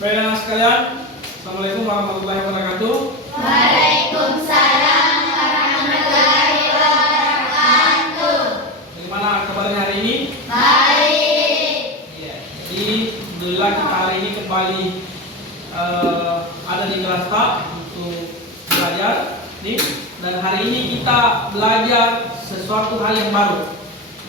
Baik anak sekalian, Assalamualaikum warahmatullahi wabarakatuh. Waalaikumsalam warahmatullahi wabarakatuh. Bagaimana kabarnya hari ini? Baik. Iya. Jadi alhamdulillah kita hari ini kembali ada di kelas A untuk belajar. Nih. Dan hari ini kita belajar sesuatu hal yang baru.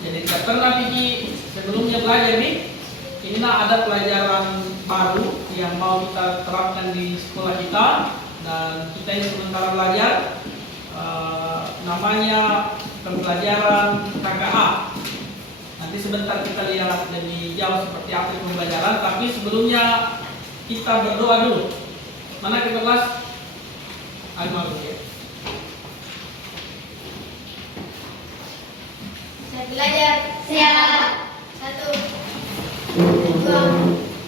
Jadi kita pernah pikir sebelumnya belajar nih. Ini ada pelajaran baru yang mau kita terapkan di sekolah kita, dan kita ini sementara belajar namanya pembelajaran KKA. Nanti sebentar kita lihat lebih jauh seperti apa itu pembelajaran, tapi sebelumnya kita berdoa dulu. Mana kita kelas? Ayo ya. Saya belajar. Siap. 1, 2.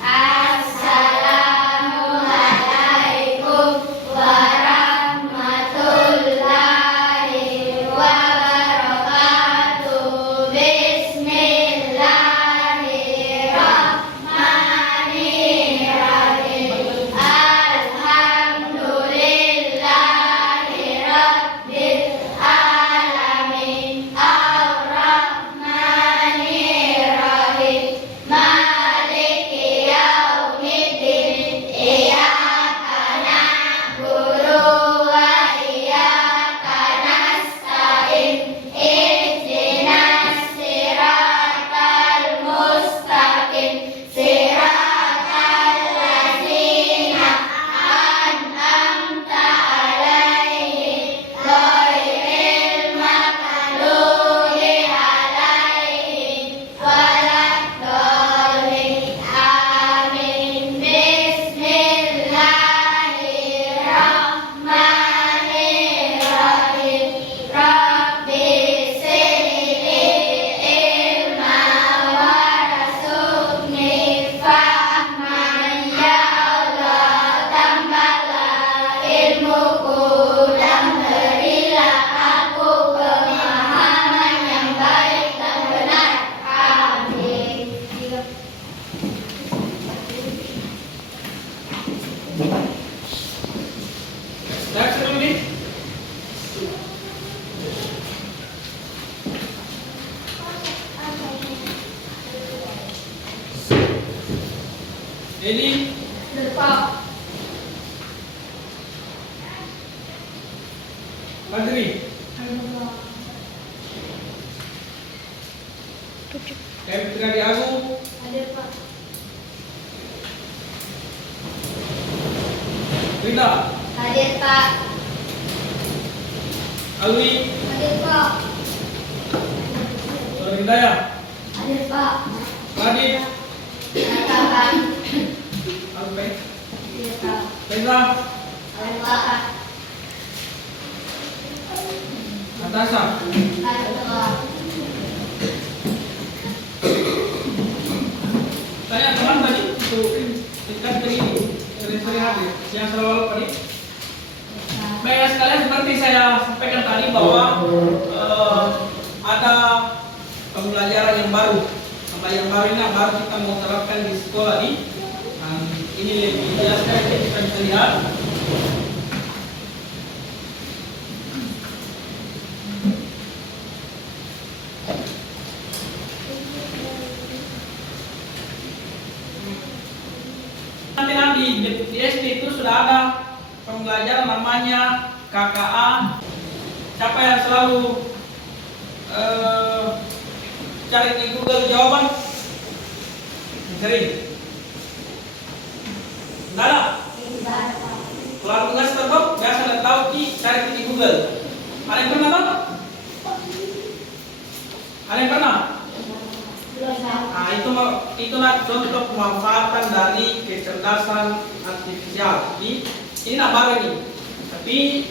Assalamualaikum warahmatullahi wabarakatuh. Bismillahirrahmanirrahim. Alhamdulillahirabbil alamin. Ar-Rahmanirrahim. Maliki yaumiddin. Iyyaka na'budu wa iyyaka nasta'in. Ihdinas siratal mustaqim. Siratal ladzina an'amta 'alaihim ghairil maghdubi 'alaihim waladdallin. Amin. Bismillahirrahmanirrahim. Rabbi sirli ilma warzuqni fahman. Ya Allah, tambahlah ilmuku dan berilah aku pemahaman yang baik dan benar. Amin. Next dulu nih. Jadi Depak. Badri, Putra di Agung, Ada Pak. Rita, Hadir Pak. Alwi, Hadir Pak. Saudara Hidayah, Hadir Pak. Radit, Ada Pak. Alpe, Hadir Pak. Reza, Hadir Pak. Natasha. Hadir Pak. Tanya teman tadi untuk tingkat ini sering hadir yang selalu tadi. Baik sekalian, seperti saya sampaikan tadi bahwa ada pembelajaran yang baru. Yang baru ini baru kita mau terapkan di sekolah nih. Ini lebih jelas sekali kita bisa lihat. Nanti di SD itu sudah ada pembelajaran namanya KKA. Siapa yang selalu cari di Google jawaban? Sering? Enggak ada? Kalau tugas terbang biasa dan tahu cari di Google. Ada yang pernah tahu? Ada yang pernah? Nah, itu contoh pemanfaatan dari kecerdasan artifisial. Ini baru ini. Tapi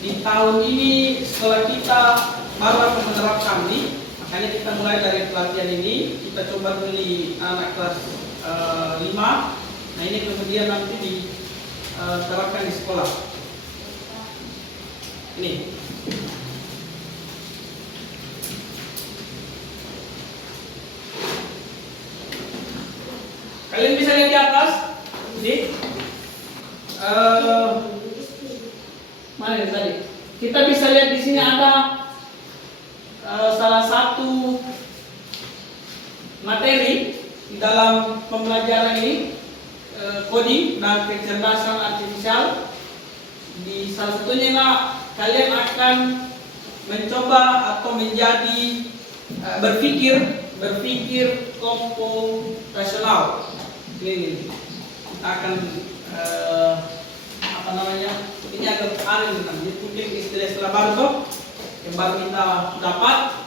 di tahun ini sekolah kita baru akan menerapkan ini. Makanya kita mulai dari pelatihan ini. Kita coba dulu di anak kelas 5. Nah, ini kemudian nanti diterapkan di sekolah. Ini. Kalian bisa lihat di atas, di mana ini tadi? Kita bisa lihat di sini ada salah satu materi di dalam pembelajaran ini, coding dan kecerdasan artifisial. Di salah satunya kalian akan mencoba atau menjadi berpikir komputasional. Ini kita akan apa namanya? Ini agak aneh tentang mungkin istilah baru tuh yang baru kita dapat.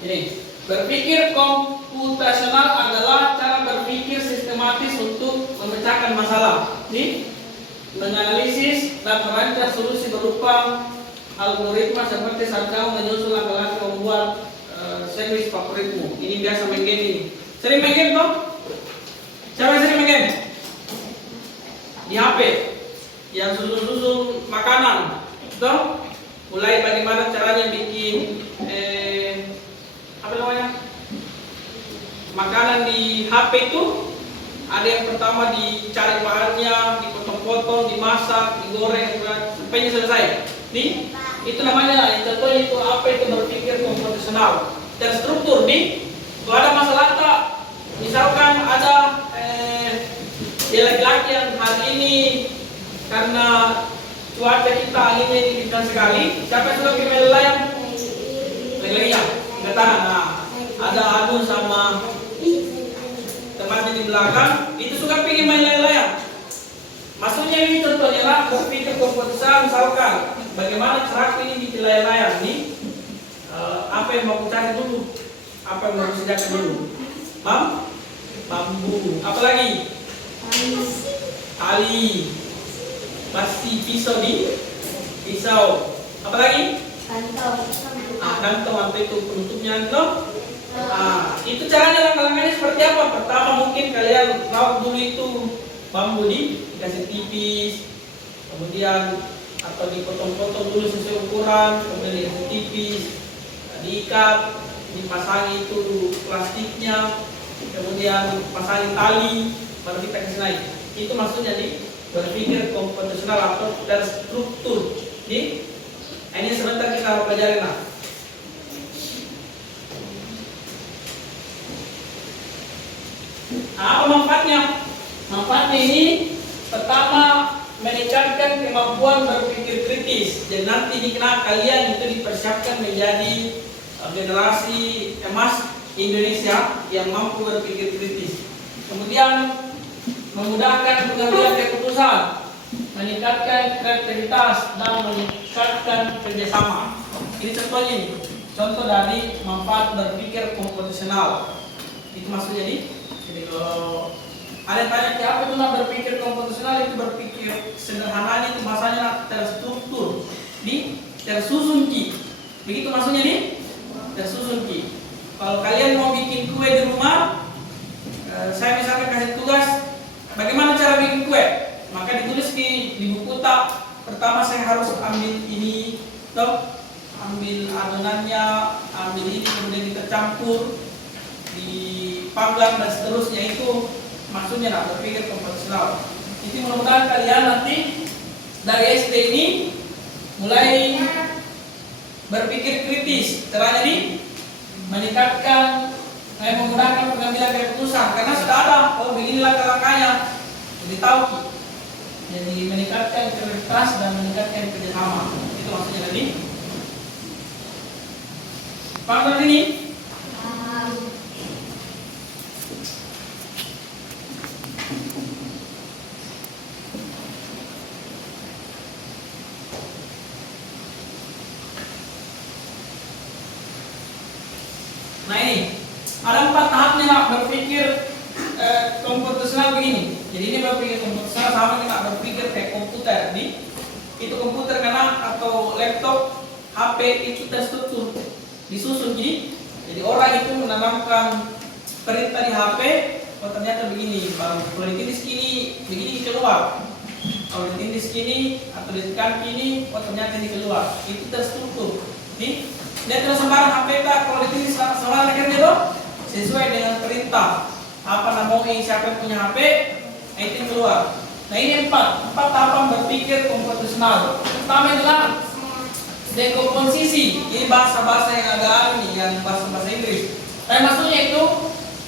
Ini berpikir komputasional adalah cara berpikir sistematis untuk memecahkan masalah. Ini menganalisis dan merancang solusi berupa algoritma seperti saat kamu menyusun langkah-langkah membuat servis favoritmu. Ini biasa main game ini. Sering main game toh? Siapa yang sering main game? Di HP yang susun-susun makanan, toh? Mulai bagaimana caranya bikin apa namanya? Makanan di HP itu ada yang pertama dicari bahannya, dipotong-potong, dimasak, digoreng, sampai selesai. Nih, itu namanya contohnya itu apa itu berpikir komputasional. Terstruktur nih. Kalau ada masalah tak, misalkan ada laki-laki yang hari ini karena cuaca kita anginnya dingin sekali, siapa yang suka pergi nelayan? Lagi-lagi ya, nggak tahan. Nah, ada Anu sama temannya di belakang, itu suka pergi main layang-layang. Maksudnya ini contohnya lah, berpikir komputasional misalkan bagaimana cara ini bikin layang-layang nih. Apa yang mau cari dulu? Apa yang mau disediakan dulu? Bambu. Apa lagi? Tali. Pasti pisau pisau. Apa lagi? Kantong apa itu penutupnya itu? Itu caranya langkah-langkahnya seperti apa? Pertama mungkin kalian rawat dulu itu bambu dikasih tipis, kemudian atau dipotong-potong dulu sesuai ukuran, kemudian dikasih tipis, diikat, dipasangi itu plastiknya, kemudian pasangin tali, baru kita kasih naik. Itu maksudnya berpikir komputasional atau terstruktur. Ini sebentar kita pelajari lah. Apa manfaatnya? Manfaatnya ini pertama meningkatkan kemampuan berpikir kritis. Jadi nanti kalian itu dipersiapkan menjadi generasi emas Indonesia yang mampu berpikir kritis. Kemudian memudahkan pengambilan keputusan, meningkatkan kreativitas dan meningkatkan kerjasama. Ini contohnya nih, contoh dari manfaat berpikir komputasional. Itu maksudnya nih. Jadi kalau ada yang tanya apa itu berpikir komputasional, itu berpikir sederhananya itu bahasanya terstruktur, tersusun ki. Begitu maksudnya nih, tersusun ki. Kalau kalian mau bikin kue di rumah, saya misalkan kasih tugas bagaimana cara bikin kue, maka ditulis di buku tak. Pertama saya harus ambil ini, toh, ambil adonannya, ambil ini, kemudian kita campur, dipanggang dan seterusnya. Itu maksudnya berpikir komputasional. Itu mudah-mudahan kalian nanti dari SD ini mulai berpikir kritis. Caranya meningkatkan, memudahkan pengambilan keputusan karena sudah ada, begini langkah-langkahnya, jadi tahu. Jadi meningkatkan kreativitas dan meningkatkan kerjasama. Itu maksudnya tadi. Paham ini? Nah ini ada 4 tahapnya berpikir komputasional begini. Jadi ini berpikir komputasional sama kita berpikir kayak komputer itu komputer karena atau laptop, HP itu terstruktur, disusun jadi orang itu menanamkan perintah di HP. Oh ternyata begini, kalau ditindis kini begini keluar. Kalau ditindis kini atau ditekan kini, oh ternyata ini keluar. Itu terstruktur. Dia terus sembarang HP tak, kalau ditindis sembarang kerja doh. sesuai dengan perintah. Apa namanya, siapa yang punya HP, itu yang keluar. Nah ini empat tahapan berpikir komputasional. Pertama adalah dekomposisi. Ini bahasa-bahasa yang agak ini, yang bahasa Inggris. Tapi maksudnya itu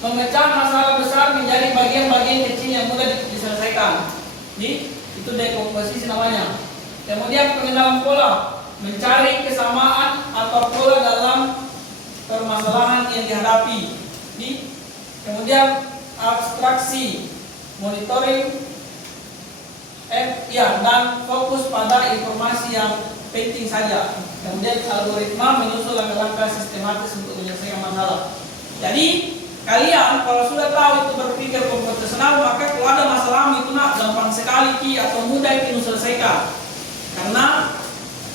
memecah masalah besar menjadi bagian-bagian kecil yang mudah diselesaikan. Ini itu dekomposisi namanya. Kemudian pengenalan pola, mencari kesamaan atau pola dalam permasalahan yang dihadapi. Ini kemudian abstraksi, monitoring, dan fokus pada informasi yang penting saja. Kemudian algoritma menyusun langkah-langkah sistematis untuk menyelesaikan masalah. Jadi kalian kalau sudah tahu itu berpikir komputasional, maka kalau ada masalah itu gampang sekali atau mudah itu selesaikan. Karena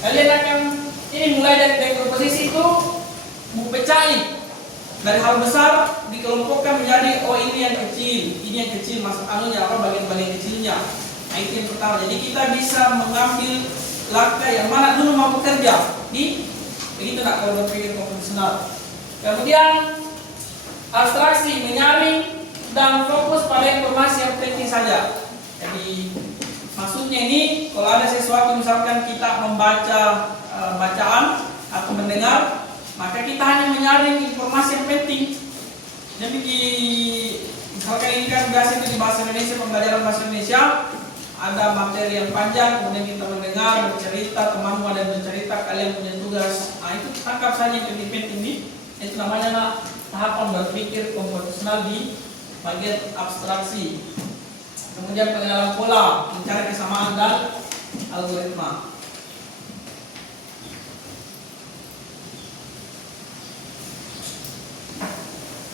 kalian akan ini mulai dari dekomposisi itu mempecahi dari hal besar dikelompokkan menjadi ini yang kecil masalahnya apa bagian-bagian kecilnya. Nah itu yang pertama. Jadi kita bisa mengambil langkah yang mana dulu mau bekerja. Begitu nak kalau berpikir komputasional. Kemudian abstraksi, menyaring dan fokus pada informasi yang penting saja. Jadi maksudnya ini kalau ada sesuatu misalkan kita membaca bacaan atau mendengar, maka kita hanya menyaring informasi yang penting. Jadi misalkan ini kan biasa itu di bahasa Indonesia, pembelajaran bahasa Indonesia ada materi yang panjang, kemudian kita mendengar, bercerita, temanmu ada yang bercerita, kalian punya tugas. Nah itu tangkap saja yang penting-penting ini. Itu namanya tahapan berpikir komputasional di bagian abstraksi. Kemudian pengenalan pola, mencari kesamaan dan algoritma.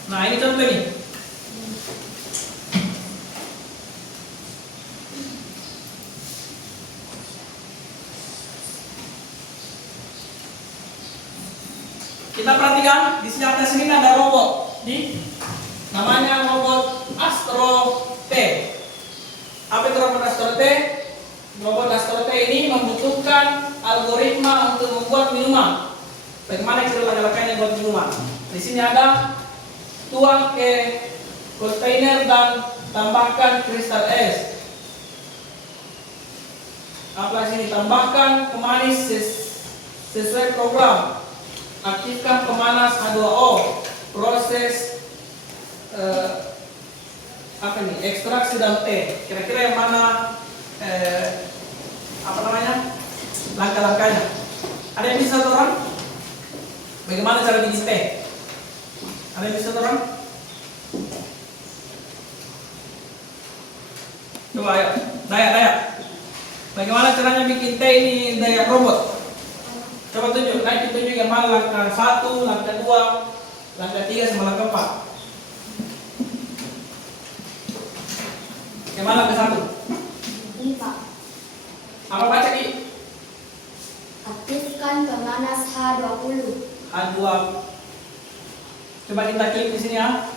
Nah ini contoh nih. Kita perhatikan di sini atas sini ada robot, namanya robot Astro T. Apa itu robot Astro T? Robot Astro T ini membutuhkan algoritma untuk membuat minuman. Bagaimana cara laki-lakinya buat minuman? Di sini ada tuang ke kontainer dan tambahkan kristal es. Apa sini tambahkan pemanis sesuai program. Aktifkan pemanas H2O, proses ekstraksi dan T. Kira-kira yang mana langkah-langkahnya? Ada yang bisa orang? Bagaimana cara bikin T? Ada yang bisa orang? Coba ayo, Dayak. Bagaimana caranya bikin T ini Dayak robot? Coba tunjuk, yang mana langkah 1, langkah 2, langkah 3 sama langkah 4. Yang mana langkah 1? Ini Pak. Apa baca Ki? Aktifkan pemanas H20. H2. Coba kita klik di sini ya.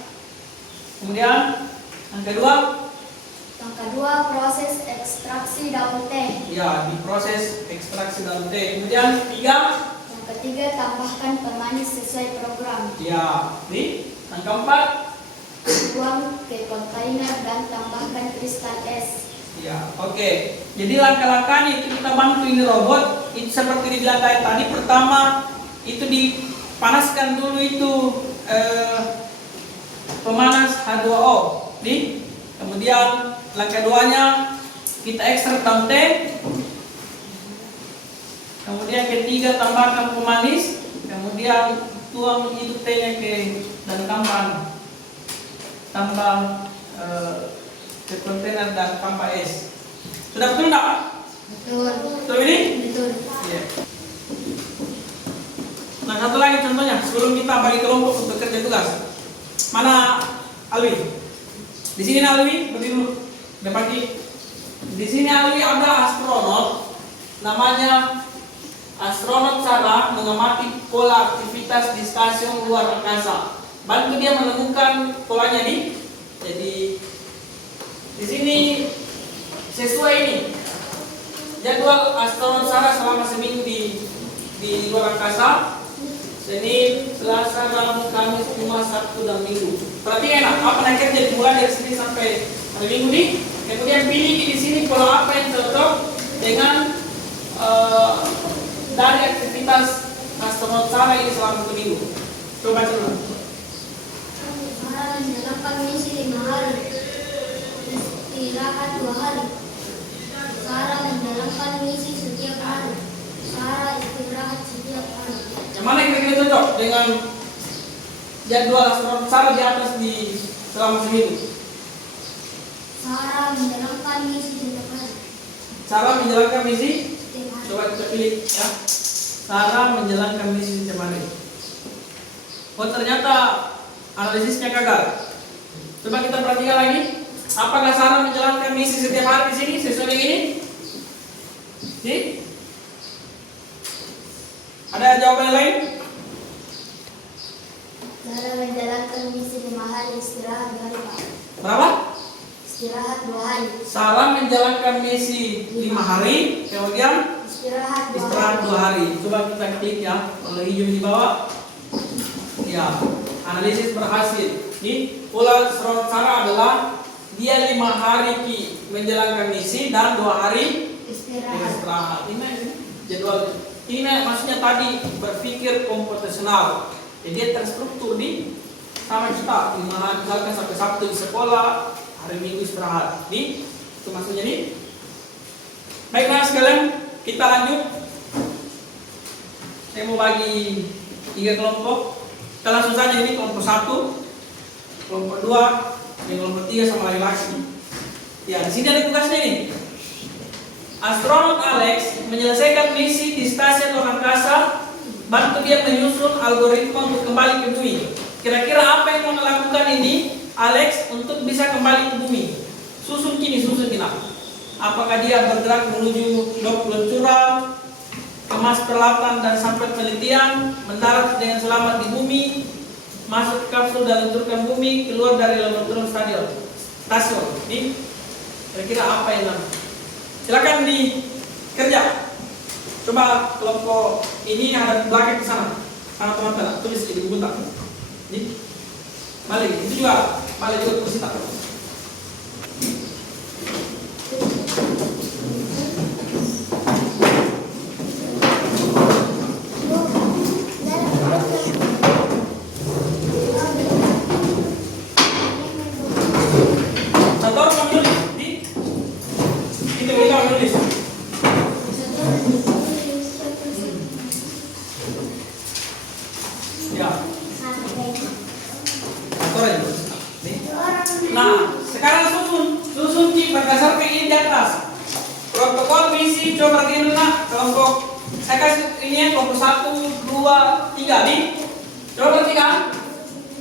Kemudian langkah 2. Langkah 2, proses ekstraksi daun teh. Ya, diproses ekstraksi daun teh. Kemudian 3. Langkah 3, tambahkan pemanis sesuai program. Ya, nih. Langkah 4. Tuang ke kontainer dan tambahkan kristal es. Ya, oke. Jadi langkah-langkahnya itu kita bantu ini robot. Itu seperti dibilang tadi. Pertama itu dipanaskan dulu itu pemanas H2O. Nih. Kemudian langkah 2-nya kita ekstrak daun teh. Kemudian ketiga tambahkan pemanis. Kemudian tuang itu tehnya dan tambah ke kontainer dan tambah es. Sudah betul enggak? Betul. Betul ini? Betul. Iya. Nah satu lagi contohnya sebelum kita bagi kelompok untuk kerja tugas. Mana Alwi? Di sini Alwi berdiri dulu. Depan di sini Alwi ada astronot, namanya astronot Sarah mengamati pola aktivitas di stasiun luar angkasa. Bantu dia menemukan polanya nih. Jadi di sini sesuai ini jadwal astronot Sarah selama seminggu di luar angkasa. Senin, Selasa, Rabu, Kamis, Jumat, Sabtu, Sabtu dan Minggu. Berarti enak, apa yang kerja dimulai dari sini sampai hari Minggu nih. Kemudian pilih di sini pola apa yang cocok dengan dari aktivitas astronot Sarah ini selama 1 minggu. Coba coba. Sarah menjalankan misi 5 hari, istirahat 2 hari. Sarah menjalankan misi setiap hari, Sarah istirahat setiap hari. Yang mana kira-kira cocok dengan jadwal astronot Sarah di atas di selama seminggu? Sarah menjalankan misi setiap hari. Sarah menjalankan misi. Setiap hari. Coba kita pilih ya. Sarah menjalankan misi setiap hari. Oh ternyata analisisnya gagal. Coba kita perhatikan lagi. Apakah Sarah menjalankan misi setiap hari di sini sesuai dengan ini? Nih? Ada jawaban lain? Sarah menjalankan misi 5 hari, istirahat 2 hari, Pak. Berapa? Istirahat 2 hari. Sarah menjalankan misi 5 hari, kemudian Istirahat 2 istirahat hari. 2 hari. Coba kita klik ya, warna hijau di bawah. Ya, analisis berhasil. Nih, pola astronot Sarah adalah dia 5 hari menjalankan misi dan 2 hari istirahat. Ini jadwal. Ini maksudnya tadi berpikir komputasional. Jadi dia terstruktur nih sama kita 5 hari misalkan sampai Sabtu di sekolah, hari Minggu istirahat. Nih, itu maksudnya nih. Baiklah sekalian, kita lanjut. Saya mau bagi 3 kelompok. Kita langsung saja ini kelompok 1, kelompok 2, dan kelompok 3 sama laki-laki. Ya, di sini ada tugasnya nih. Astronot Alex menyelesaikan misi di stasiun luar angkasa, bantu dia menyusun algoritma untuk kembali ke bumi. Kira-kira apa yang mau melakukan ini Alex untuk bisa kembali ke bumi? Susun kini. Apakah dia bergerak menuju dok peluncuran, kemas peralatan dan sampai penelitian, mendarat dengan selamat di bumi, masuk ke kapsul dan luncurkan bumi, keluar dari laboratorium stasiun. Ini kira-kira apa yang namanya? Silakan dikerja. Coba kelompok ini yang ada di belakang ke sana. Sana teman-teman tulis di buku tak. Ini balik. Itu juga balik juga tulis tak. Nah, sekarang susun berdasarkan ini di atas. Protokol misi coba perhatiin dulu kelompok. Saya kasih ini kelompok 1, 2, 3 nih. Coba perhatikan.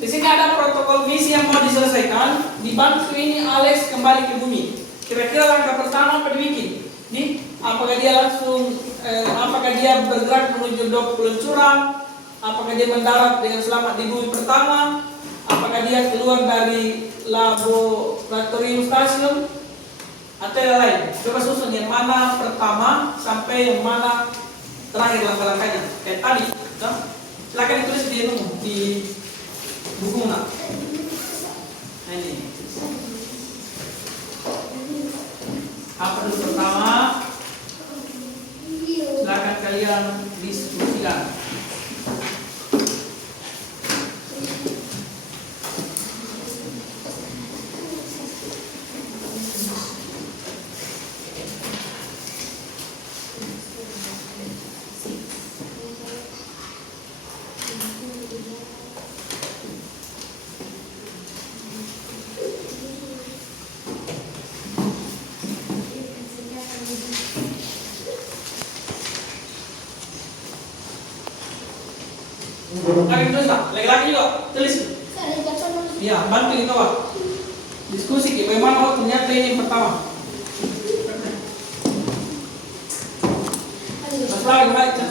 Di sini ada protokol misi yang mau diselesaikan. Dibantu ini Alex kembali ke bumi. Kira-kira langkah pertama apa dibikin? Nih, apakah dia bergerak menuju dok peluncuran? Apakah dia mendarat dengan selamat di bumi pertama? Apakah dia keluar dari laboratorium stasiun? Atau yang lain? Coba susun yang mana pertama sampai yang mana terakhir langkah-langkahnya. Kayak tadi, nah, silakan ditulis di buku nak. Nah ini. Apa dulu pertama? Silakan kalian diskusikan. Lagi tulis tak? Lagi-lagi juga tulis. Iya, bantu kita Pak. Diskusi bagaimana ternyata ini yang pertama. Mas lagi baca.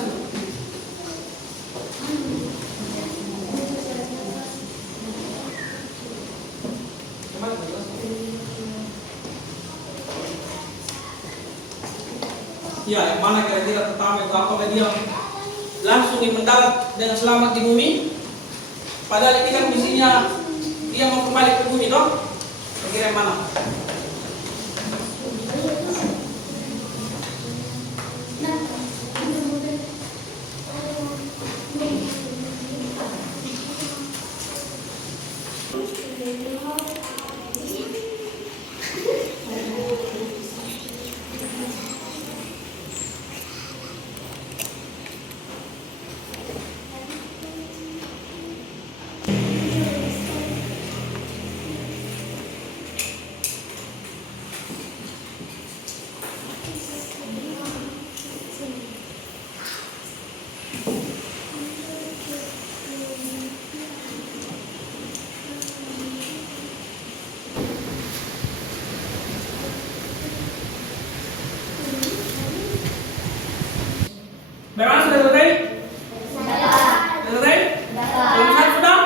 Ya, yang mana kira-kira pertama itu apakah dia langsung mendarat dengan selamat di bumi? Padahal ini kan misinya dia mau kembali ke bumi toh. Kira mana? Bagaimana sudah selesai? Sudah. Sudah selesai? Belum selesai sudah?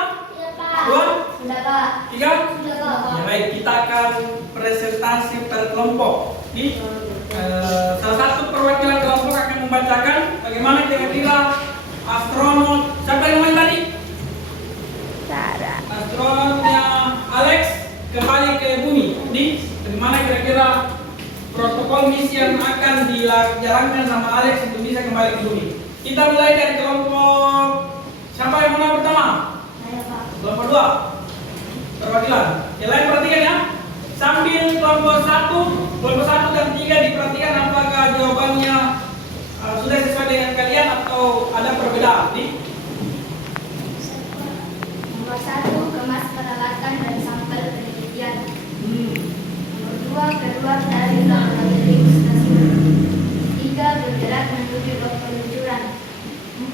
Dua? Sudah, Pak. Tiga? Sudah, Pak. Ya, baik, kita akan presentasi per kelompok. Nih, salah satu perwakilan kelompok akan membacakan bagaimana kira-kira astronot. Siapa yang main tadi? Sarah. Astronotnya Alex kembali ke bumi. Nih, bagaimana kira-kira protokol misi yang akan dijalankan sama Alex untuk bisa kembali ke bumi. Kita mulai dari kelompok. Siapa yang mana pertama? Saya, Pak. Kelompok 2 perwakilan. Yang lain perhatikan ya. Sambil kelompok 1 dan 3 diperhatikan apakah jawabannya sudah sesuai dengan kalian atau ada perbedaan. Nih. Nomor 1, kemas peralatan dan sampel penelitian. Nomor 2, keluar dari laboratorium stasiun. 3, bergerak menuju blok peluncuran.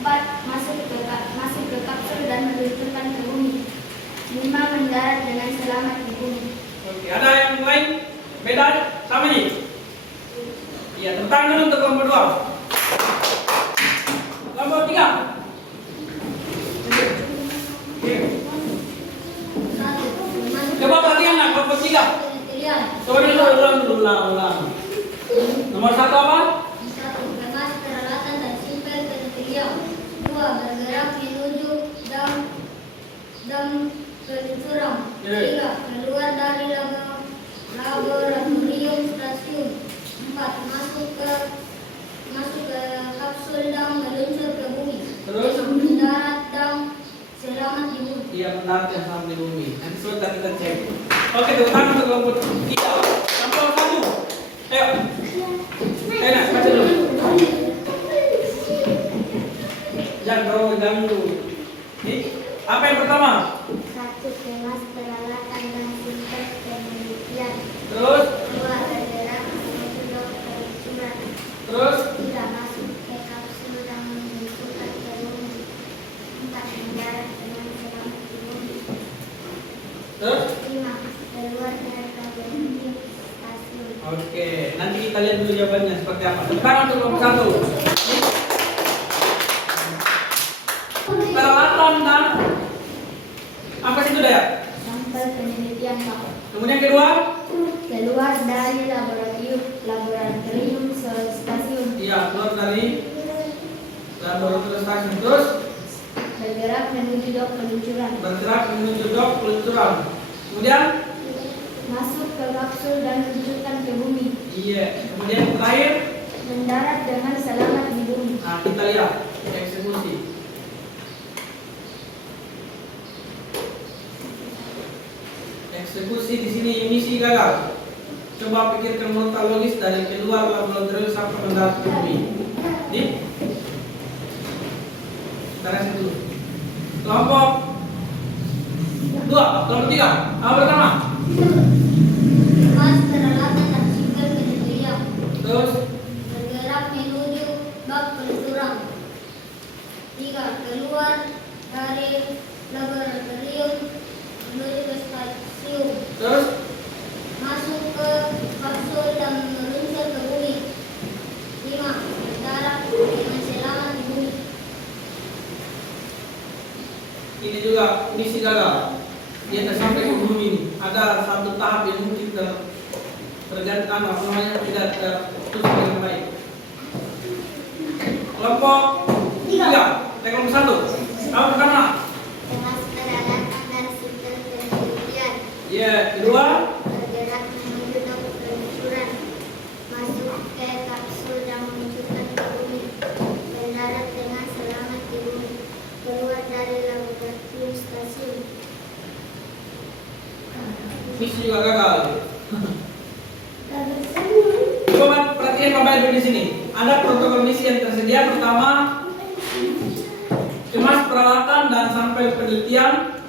4, masuk ke kapsul dan meluncurkan ke bumi. 5, mendarat dengan selamat di bumi. Oke, ada yang lain beda sama nih? Iya, tepuk tangan dulu untuk kelompok 2. Kelompok 3. Oke. 1, Coba perhatikan lah kelompok 3. penelitian. Coba dulu ulang. Nomor 1 apa? 1, kemas peralatan dan sampel penelitian. 2, bergerak menuju dam peluncuran. 3, keluar dari laboratorium stasiun. 4, masuk ke kapsul dan meluncur ke bumi. Terus? Mendarat dan selamat di bumi. Iya, benar yang sama di bumi. Nanti sebentar kita cek. Oke, tepuk tangan untuk kelompok 3. Kelompok 1. Ayo. Enak, baca dulu. Jangan terlalu ganggu. Nih, apa yang pertama? 1, kemas peralatan dan sampel penelitian. Terus? 2, bergerak menuju blok peluncuran. Terus? 3, masuk ke kapsul dan meluncurkan ke bumi. 4, mendarat dengan selamat di bumi. Terus? 5, keluar dari laboratorium stasiun. Oke, nanti kita lihat dulu jawabannya seperti apa. Tepuk tangan untuk kelompok 1. Peralatan dan apa itu Daya? Sampel penelitian, Pak. Kemudian kedua? Keluar dari laboratorium stasiun. Iya, keluar dari laboratorium stasiun. Terus? Bergerak menuju dok peluncuran. Bergerak menuju dok peluncuran. Kemudian? Masuk ke kapsul dan meluncurkan ke bumi. Iya. Kemudian terakhir? Mendarat dengan selamat di bumi. Nah, kita lihat eksekusi. Eksekusi di sini misi gagal. Coba pikirkan nota logis dari keluar laboratorium sampai mendarat ke bumi. Nih. Kita kasih dulu. Kelompok 2, kelompok 3. Apa pertama? Kemas peralatan dan sampel penelitian. Terus? Bergerak menuju bak peluncuran. 3, keluar dari laboratorium menuju ke stasiun. Terus? Masuk ke kapsul dan meluncur ke bumi. 5, mendarat dengan selamat di bumi. Ini juga misi gagal. Dia tak sampai ke bumi ini. Ada satu tahap yang mungkin tergantung apa namanya tidak terus dengan baik. Kelompok 3, kelompok 1. Apa pertama? Kemas peralatan Ya, kedua. Bergerak menuju peluncuran. Masuk ke kapsul dan meluncurkan ke bumi. Mendarat dengan selamat di bumi. Keluar dari laboratorium stasiun. Misi juga gagal. Coba perhatikan Bapak Ibu di sini. Ada protokol misi yang tersedia. Pertama, kemas peralatan dan sampel penelitian,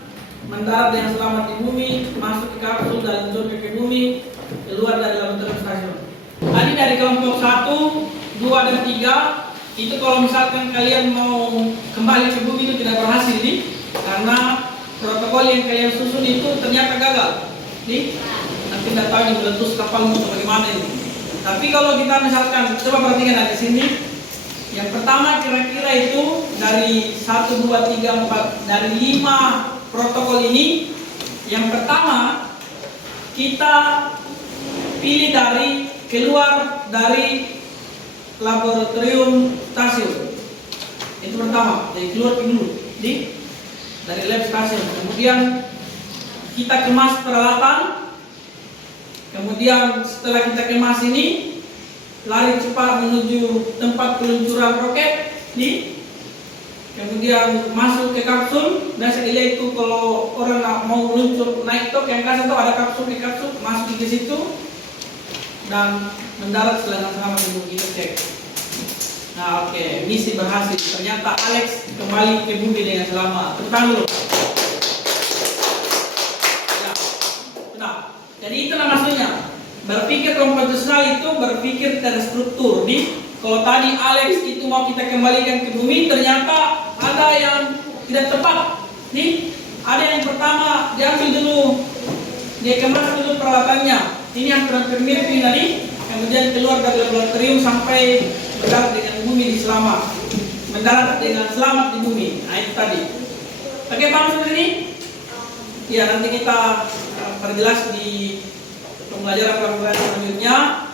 mendarat dengan selamat di bumi, masuk ke kapsul dan luncur ke bumi, keluar dari laboratorium stasiun. Tadi dari kelompok 1, 2, dan 3 itu kalau misalkan kalian mau kembali ke bumi itu tidak berhasil nih, karena protokol yang kalian susun itu ternyata gagal. Nih, nanti tidak tahu ini meletus kapalmu atau bagaimana ini. Tapi kalau kita misalkan coba perhatikan di sini, yang pertama kira-kira itu dari 1, 2, 3, 4 dari 5 protokol ini, yang pertama kita pilih dari keluar dari laboratorium stasiun. Itu pertama, jadi keluar dulu dari lab stasiun. Kemudian kita kemas peralatan. Kemudian setelah kita kemas ini, lari cepat menuju tempat peluncuran roket. Kemudian masuk ke kapsul. Biasa dilihat itu kalau orang mau meluncur naik ke angkasa itu ada kapsul, di kapsul masuk ke situ dan mendarat selama di bumi. Kita cek. Nah, oke, misi berhasil. Ternyata Alex kembali ke bumi dengan selamat. Tepuk tangan dulu. Ya. Nah, jadi itu maksudnya. Berpikir komputasional itu berpikir terstruktur. Kalau tadi Alex itu mau kita kembalikan ke bumi, ternyata ada yang tidak tepat. Ada yang pertama diambil dulu, dia kemas dulu peralatannya. Ini yang mirip ini tadi. Kemudian keluar dari laboratorium sampai mendarat dengan bumi di selamat. Mendarat dengan selamat di bumi. Nah, itu tadi. Oke, paham seperti ini? Ya, nanti kita perjelas di pembelajaran selanjutnya.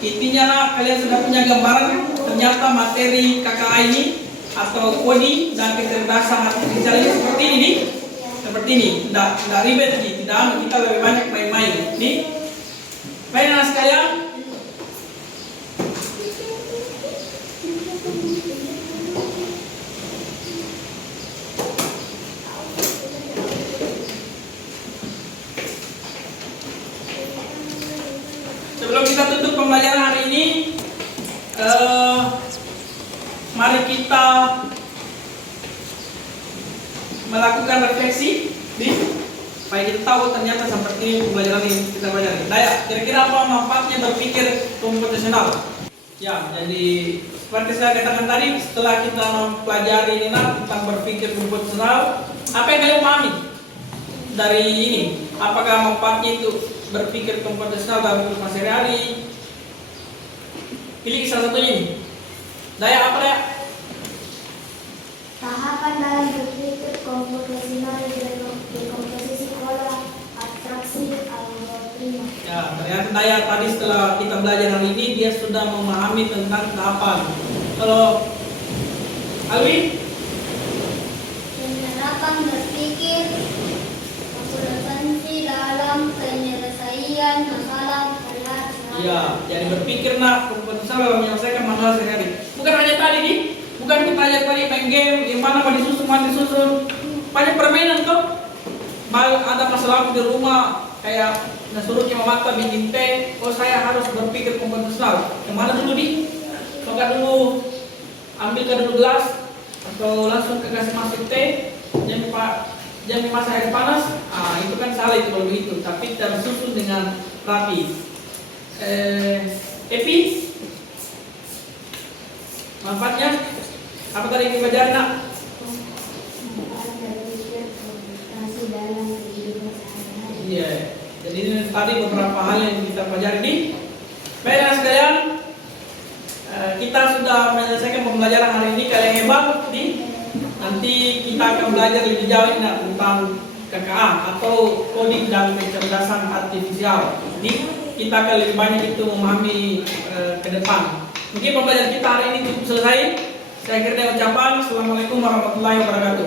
Intinya kalian sudah punya gambaran ternyata materi KKA ini atau coding dan kecerdasan artifisial ini seperti ini. Seperti ini, tidak ribet nih, tidak, kita lebih banyak main-main. Baik anak sekalian, sebelum kita tutup pembelajaran hari ini, mari kita melakukan refleksi, supaya kita tahu ternyata seperti pembelajaran yang kita pelajari. Daya, kira-kira apa manfaatnya berpikir komputasional? Ya, jadi seperti saya katakan tadi, setelah kita mempelajari ini tentang berpikir komputasional, apa yang kalian pahami dari ini? Apakah manfaatnya itu berpikir komputasional dalam kehidupan sehari-hari? Pilih salah satunya ini. Daya, apa Daya? Tahapan dalam berpikir komputasional berkomposisi pola, abstraksi, algoritma. Ya, ternyata Daya tadi setelah kita belajar hari ini dia sudah memahami tentang tahapan. Kalau Alwi? Penerapan berpikir kompetensi dalam penyelesaian masalah perihal. Iya, jadi berpikir komputasional dalam menyelesaikan masalah sehari-hari. Bukan hanya tadi bukan kita aja tadi main game, yang mana mau disusun, banyak permainan tuh. Ada masalah di rumah, kayak suruh mata bikin teh, saya harus berpikir komputasional. Kemana dulu Coba dulu, ambilkan dulu gelas, atau langsung kasih masuk teh, jangan dimasak air panas. Itu kan salah itu kalau begitu, tapi tersusun dengan rapi. Epi, manfaatnya apa tadi yang dipelajari nak? Iya, jadi ini tadi beberapa hal yang kita pelajari. Baik anak sekalian, kita sudah menyelesaikan pembelajaran hari ini. Kalian hebat nanti kita akan belajar lebih jauh tentang KKA atau coding dan kecerdasan artifisial. Ini kita akan lebih banyak itu memahami ke depan. Mungkin pembelajaran kita hari ini cukup selesai. Saya akhirnya ucapan Assalamualaikum warahmatullahi wabarakatuh.